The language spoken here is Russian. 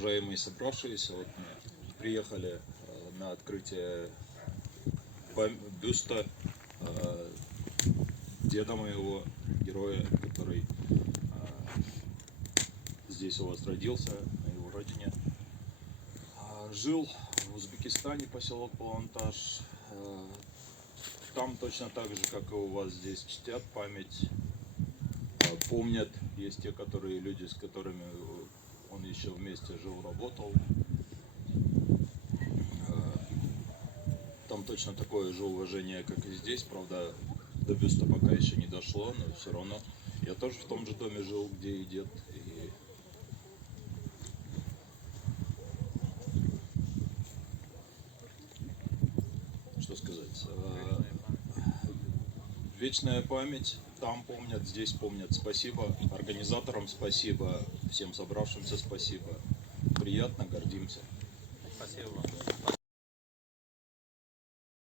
Уважаемые собравшиеся, вот мы приехали на открытие бюста деда моего, героя, который здесь у вас родился, на его родине. Жил в Узбекистане, поселок Паланташ. Там точно так же, как и у вас здесь, чтят память, помнят. Есть те, которые люди, с которыми он еще вместе жил, работал. Там точно такое же уважение, как и здесь. Правда, до бюста пока еще не дошло, но все равно. Я тоже в том же доме жил, где и дед. И что сказать? Вечная память. Там помнят, здесь помнят. Спасибо организаторам, спасибо всем собравшимся, спасибо. Приятно, гордимся. Спасибо.